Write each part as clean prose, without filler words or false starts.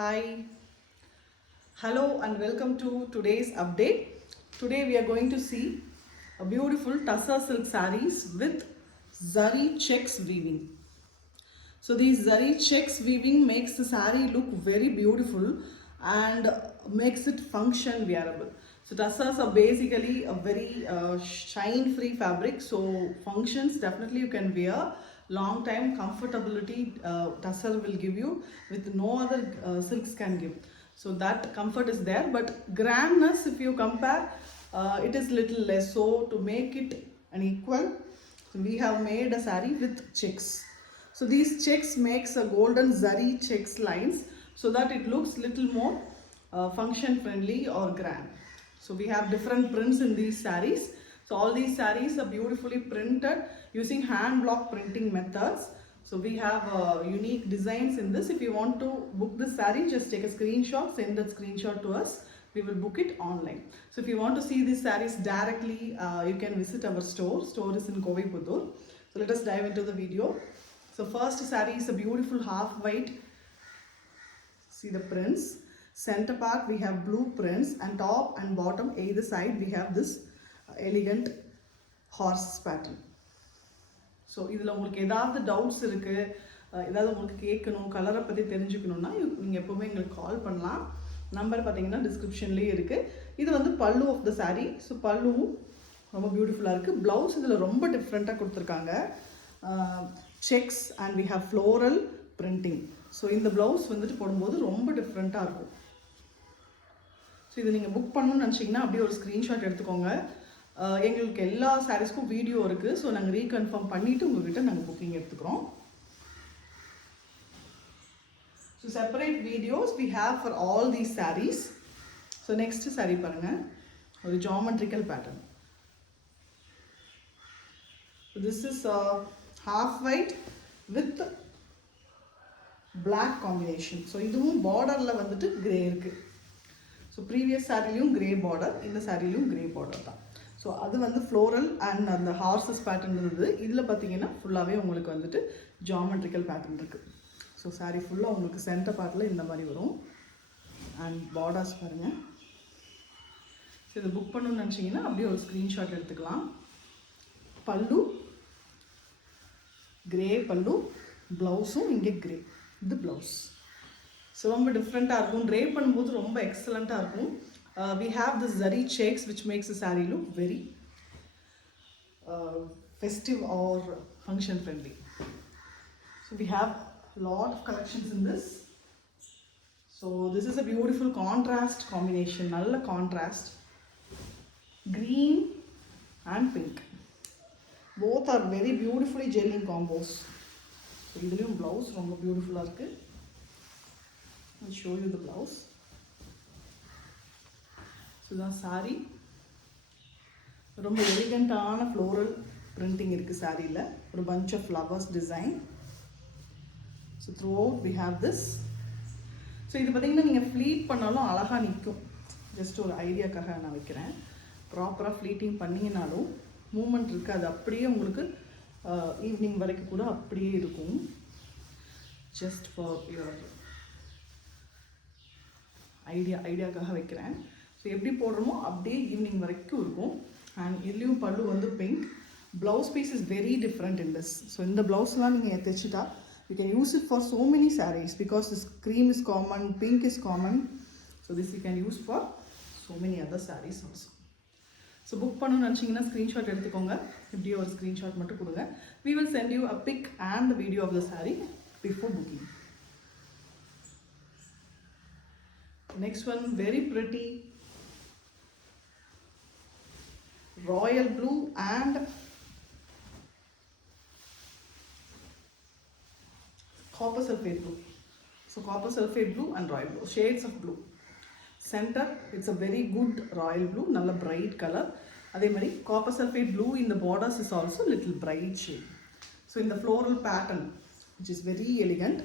Hi, hello and welcome to today's update. Today we are going to see a beautiful tussar silk sarees with zari checks weaving. So these zari checks weaving makes the saree look very beautiful and makes it function wearable. So tussars are basically a very shine free fabric, so functions definitely you can wear long time comfortability. Tussar will give you with no other silks can give, so that comfort is there, but grandness if you compare, it is little less. So to make it an equal, we have made a saree with checks. So these checks makes a golden zari checks lines so that it looks little more function friendly or grand. So we have different prints in these sarees. So all these sarees are beautifully printed using hand block printing methods. So we have unique designs in this. If you want to book this saree, just take a screenshot, send that screenshot to us. We will book it online. So if you want to see these sarees directly, you can visit our store. Store is in Kovaiputhur. So let us dive into the video. So first saree is a beautiful half white. See the prints. Center part we have blue prints, and top and bottom either side we have this elegant horse pattern. So இதில் உங்களுக்கு ஏதாவது டவுட்ஸ் இருக்குது, ஏதாவது உங்களுக்கு கேட்கணும், கலரை பற்றி தெரிஞ்சுக்கணுன்னா நீங்கள் எப்போவுமே எங்களுக்கு கால் பண்ணலாம். நம்பர் பார்த்தீங்கன்னா டிஸ்கிரிப்ஷன்லேயே இருக்குது. இது வந்து பல்லு ஆஃப் த சாரீ. ஸோ பல்லுவும் ரொம்ப பியூட்டிஃபுல்லாக இருக்குது. ப்ளவுஸ் இதில் ரொம்ப டிஃப்ரெண்ட்டாக கொடுத்துருக்காங்க. Checks and we have floral printing. So இந்த ப்ளவுஸ் வந்துட்டு போடும்போது ரொம்ப டிஃப்ரெண்ட்டாக இருக்கும். ஸோ இதை நீங்கள் புக் பண்ணணும்னு நினச்சிங்கன்னா அப்படியே ஒரு ஸ்க்ரீன்ஷாட் எடுத்துக்கோங்க. எங்களுக்கு எல்லா சாரீஸ்க்கும் வீடியோ இருக்குது. ஸோ நாங்கள் ரீகன்ஃபார்ம் பண்ணிவிட்டு உங்கள்கிட்ட நாங்கள் புக்கிங் எடுத்துக்கிறோம். So separate videos we have for all these sarees. So next saree பாருங்கள், ஒரு geometrical pattern. This is half white with black combination. So இதுவும் பார்டரில் வந்துட்டு கிரே இருக்குது. ஸோ ப்ரீவியஸ் சாரிலையும் கிரே பார்டர், இந்த சாரிலையும் கிரே பார்டர் தான். ஸோ அது வந்து ஃப்ளோரல் அண்ட் அந்த ஹார்சஸ் பேட்டர்ன் இருந்தது. இதில் பார்த்தீங்கன்னா ஃபுல்லாகவே உங்களுக்கு வந்துட்டு ஜாமெட்ரிக்கல் பேட்டர்ன் இருக்குது. ஸோ சாரீ ஃபுல்லாக உங்களுக்கு சென்டர் பார்ட்டில் இந்த மாதிரி வரும். அண்ட் பார்டர்ஸ் பாருங்கள். ஸோ இதை புக் பண்ணணும்னு நினச்சிங்கன்னா அப்படியே ஒரு ஸ்க்ரீன்ஷாட் எடுத்துக்கலாம். பல்லு கிரே பல்லு, ப்ளவுஸும் இங்கே கிரே. இது ப்ளவுஸ். ஸோ ரொம்ப டிஃப்ரெண்ட்டாக இருக்கும். ட்ரே பண்ணும்போது ரொம்ப எக்ஸலண்ட்டாக இருக்கும். We have this zari checks which makes the saree look very festive or function friendly. So we have a lot of collections in this. So this is a beautiful contrast combination, nalla contrast, green and pink. Both are very beautifully gelling combos. So idhilum blouse romba beautiful ah irukku. I'll show you the blouse. இதுதான் சாரீ. ரொம்ப எலிகண்ட்டான floral printing இருக்குது சாரியில். ஒரு bunch of flowers design. So throughout we have this. So இது பார்த்திங்கன்னா நீங்கள் ஃப்ளீட் பண்ணாலும் அழகாக நிற்கும். ஜஸ்ட் ஒரு ஐடியாக்காக நான் வைக்கிறேன். ப்ராப்பராக ஃப்ளீட்டிங் பண்ணிங்கனாலும் மூமெண்ட் இருக்குது. அது அப்படியே உங்களுக்கு ஈவினிங் வரைக்கும் கூட அப்படியே இருக்கும். ஜஸ்ட் ஃபார் யுவர் ஐடியாக்காக வைக்கிறேன். ஸோ எப்படி போடுறோமோ அப்படியே ஈவினிங் வரைக்கும் இருக்கும். அண்ட் இதுலேயும் பல்லு வந்து pink. Blouse piece is very different in this. So இந்த ப்ளவுஸ்லாம் நீங்கள் தைச்சிட்டா you can use it for so many saris because this cream is common, pink is common. So this you can use for so many other saris also. So book பண்ணணும்னு நினச்சிங்கன்னா screenshot எடுத்துக்கோங்க. இப்படியே ஒரு screenshot மட்டும் கொடுங்க. We will send you a pic and video of the sari before booking. Next one, very pretty royal blue and copper sulphate blue. So copper sulphate blue and royal blue, shades of blue. Center, it's a very good royal blue, nalla bright color. Adhe mari copper sulphate blue in the borders is also little bright shade. So in the floral pattern, which is very elegant,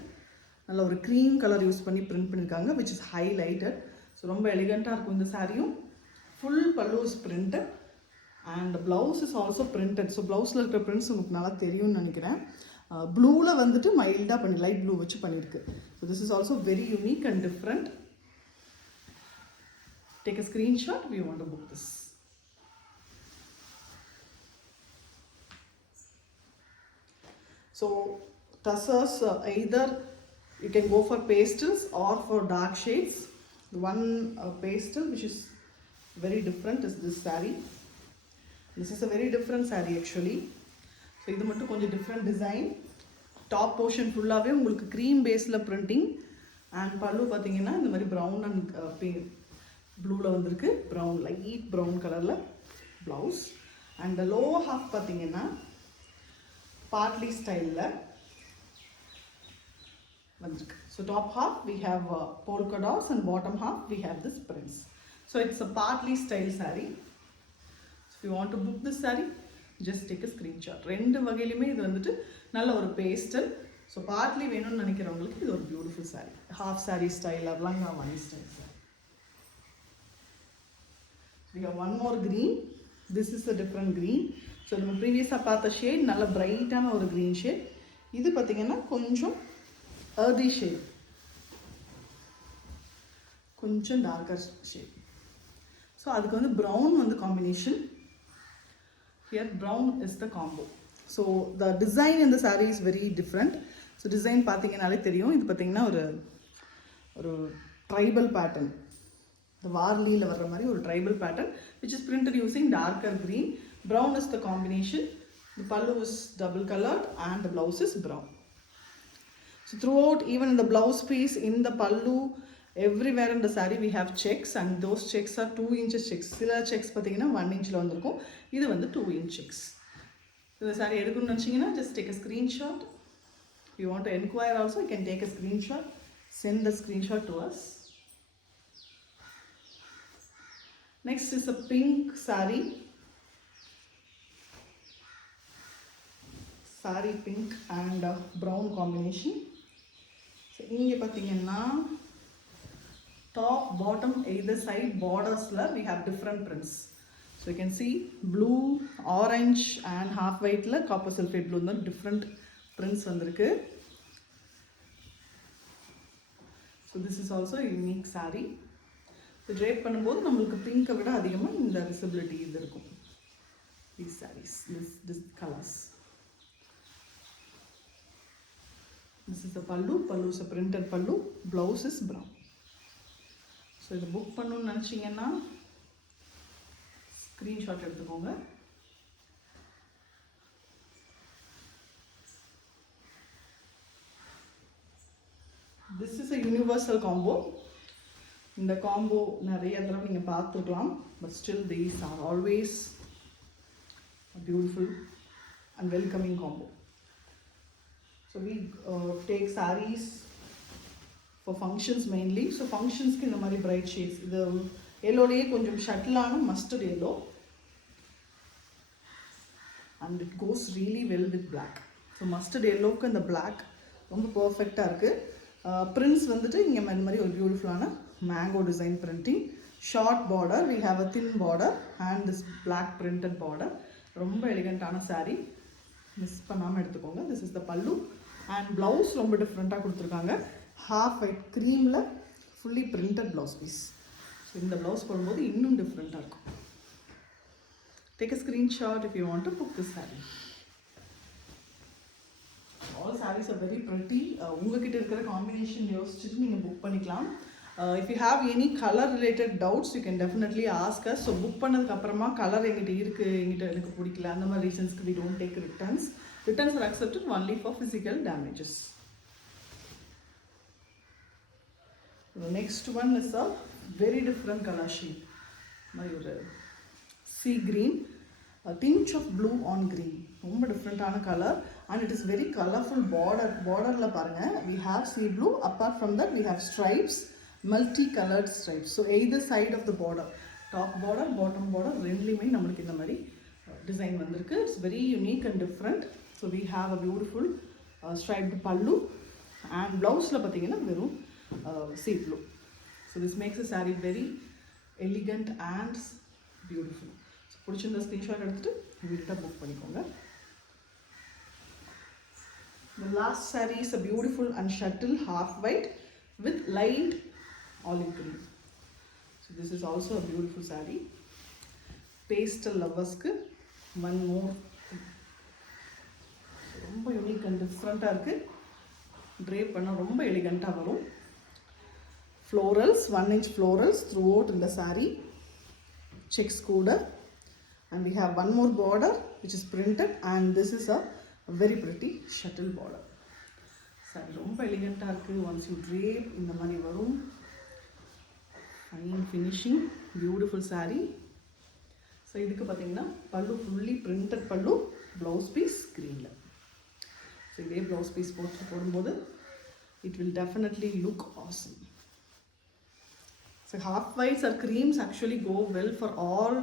நல்ல ஒரு cream colour use பண்ணி பிரிண்ட் பண்ணியிருக்காங்க, which is highlighted. So ரொம்ப எலிகண்ட்டாக இருக்கும் இந்த சாரியும். ஃபுல் பல்லு is printed and blouse is also printed. So ப்ளவுஸில் இருக்கிற பிரிண்ட்ஸ் உங்களுக்கு நல்லா தெரியும்னு நினைக்கிறேன். ப்ளூவில் வந்துட்டு மைல்டாக பண்ணி லைட் ப்ளூ வச்சு பண்ணியிருக்கு. So this is also very unique and different. Take a screenshot if you want to book this. So tussars, either you can go for pastels or for dark shades. One pastel which is very different is this saree. This is a very different saree actually. So இது மட்டும் கொஞ்சம் different design. Top portion ஃபுல்லாகவே உங்களுக்கு cream baseல printing and பல்லு பார்த்தீங்கன்னா இந்த மாதிரி brown and ப்ளூவில் வந்திருக்கு. ப்ரௌன் லைட் ப்ரௌன் கலரில் blouse. And the low half பார்த்தீங்கன்னா பார்ட்லி ஸ்டைலில் வந்திருக்கு. So top half we have polka dots and bottom half we have this prints. So it's a partly style saree. If you want to book this saree, just take a screenshot. ரெண்டு வகையிலுமே இது வந்துட்டு நல்ல ஒரு pastel. So partly வேணும்னு நினைக்கிறவங்களுக்கு இது ஒரு beautiful saree. Half saree style langa மணி style saree. We have one more green. This is a different green. So நம்ம ப்ரீவியஸாக பார்த்த ஷேட் நல்ல பிரைட்டான ஒரு க்ரீன் ஷேட். இது பார்த்திங்கன்னா கொஞ்சம் earthy ஷேட், கொஞ்சம் டார்க்கர் ஷேட். ஸோ அதுக்கு வந்து ப்ரௌன் வந்து combination. Here brown is the combo. So the design in the saree is very different. So design பார்த்தீங்கன்னாலே தெரியும். இது பார்த்திங்கன்னா ஒரு ட்ரைபல் பேட்டர்ன், the வார்லியில் வர்ற மாதிரி ஒரு tribal pattern which is printed using darker green. Brown is the combination. The pallu is double colored and the blouse is brown. So throughout, even in the blouse piece, in the pallu, everywhere in the saree we have checks, and those checks are 2 inches checks. சில checks பார்த்தீங்கன்னா 1 inchல வந்திருக்கும். இது வந்து 2 inch checks. இந்த saree எடுக்கணும்னு நினச்சிங்கன்னா just take a screenshot. If you want to enquire also, you can take a screenshot. Send the screenshot to us. Next is a pink saree. Saree pink and brown combination. So இங்கே பார்த்தீங்கன்னா top bottom either side bordersல we have different prints. So you can see blue, orange and half whiteல copper sulphate blue ன்னு different prints வந்திருக்கு. So this is also a unique saree. So drape பண்ணும்போது நம்மளுக்கு பிங்கை விட அதிகமாக இந்த விசிபிலிட்டி இது இருக்கும். These sarees, this colors. This is the pallu. Pallu is a printed pallu. Blouse is brown. So இதை புக் பண்ணணும்னு நினச்சிங்கன்னா ஸ்க்ரீன்ஷாட் எடுத்துக்கோங்க. This is a universal combo. இந்த காம்போ நிறைய தடவை நீங்கள் பார்த்துக்கலாம். But still these are always beautiful and welcoming combo. So we take saris for functions mainly. So ஃபங்க்ஷன்ஸ்க்கு இந்த மாதிரி பிரைட் ஷேட்ஸ், இது எல்லோடையே கொஞ்சம் ஷட்டிலான mustard yellow and it goes really well with black. So mustard எல்லோவுக்கு இந்த பிளாக் ரொம்ப பர்ஃபெக்டாக இருக்குது. பிரிண்ட்ஸ் வந்துட்டு இங்கே இந்த மாதிரி ஒரு பியூட்டிஃபுல்லான mango design printing, short border, we have a thin border and this black printed border. ரொம்ப எலிகண்டான saree, மிஸ் பண்ணாமல் எடுத்துக்கோங்க. This is the pallu and blouse ரொம்ப டிஃப்ரெண்ட்டாக கொடுத்துருக்காங்க. half white creamல fully printed blouse piece. So இந்த ப்ளவுஸ் போடும்போது இன்னும் டிஃப்ரெண்ட்டாக இருக்கும். Take a screenshot if you want to book this saree. All sarees are very pretty. உங்ககிட்ட இருக்கிற காம்பினேஷன் யோசிச்சுட்டு நீங்கள் புக் பண்ணிக்கலாம். If you have any color related doubts, you can definitely ask us. So book பண்ணதுக்கு அப்புறமா கலர் எங்கிட்ட இருக்குது, எங்கிட்ட எனக்கு பிடிக்கல, அந்த மாதிரி ரீசன்ஸ்க்கு we don't take returns. Returns are accepted only for physical damages. The next one is a very different color shade. மாதிரி ஒரு sea green, a tinge of blue on green. ரொம்ப டிஃப்ரெண்ட்டான colour and it is very colorful border. borderல பாருங்க, we have sea blue. Apart from that we have stripes, multi-colored stripes. So either side of the border, top border, bottom border, ரெண்டுலையுமே நம்மளுக்கு இந்த மாதிரி டிசைன் வந்திருக்கு. It's very unique and different. So we have a beautiful striped pallu and blouse-ல பார்த்தீங்கன்னா வெறும் sea blue. So this makes the saree very elegant and beautiful. So பிடிச்சிருந்த screenshot எடுத்துட்டு இமீடியட்டாக புக் பண்ணிக்கோங்க. The last saree is a beautiful and shuttle half white with light olive green. So this is also a beautiful saree. Pastel loversku one more. ரொம்ப unique and டிஃப்ரெண்ட்டாக இருக்குது. ட்ரேப் பண்ணால் ரொம்ப எலிகண்ட்டாக வரும். ஃப்ளோரல்ஸ் 1 inch ஃப்ளோரல்ஸ் த்ரூ அவுட் இந்த saree. Sex கூட. And we have one more border which is printed, and this is a very pretty shuttle border. Saree ரொம்ப எலிகண்ட்டாக இருக்குது. ஒன்ஸ் யூ ட்ரேப் இந்த மாதிரி வரும். Fine finishing beautiful saree. So இதுக்கு பார்த்தீங்கன்னா பல்லு ஃபுல்லி பிரிண்டட் பல்லு, ப்ளவுஸ் பீஸ் க்ரீனில். ஸோ இதே ப்ளவுஸ் பீஸ் போடும்போது it will definitely look awesome. So half whites or creams actually go well for all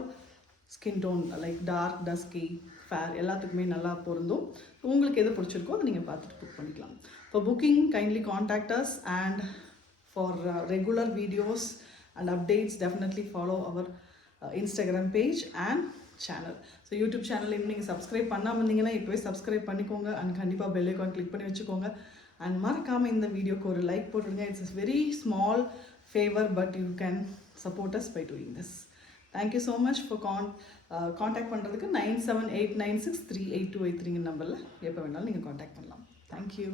skin tone like dark, dusky, fair எல்லாத்துக்குமே நல்லா பொருந்தும். உங்களுக்கு எது பிடிச்சிருக்கோ அதை நீங்கள் பார்த்துட்டு புக் பண்ணிக்கலாம். For booking, kindly contact us, and for regular videos and updates definitely follow our Instagram page and channel. So YouTube channel இன்னும் நீங்கள் சப்ஸ்கிரைப் பண்ணாமல் இருந்தீங்கன்னா இப்போவே சப்ஸ்கிரைப் பண்ணிக்கோங்க. அண்ட் கண்டிப்பாக பெல் ஐக்கான் கிளிக் பண்ணி வச்சுக்கோங்க. அண்ட் மறக்காமல் இந்த வீடியோக்கு ஒரு லைக் போட்டுருங்க. It's very small favour, but you can support us by doing this. Thank you so much for contact பண்ணுறதுக்கு 9789638283 நம்பரில் எப்போ வேணாலும் நீங்கள் காண்டாக்ட் பண்ணலாம். தேங்க்யூ.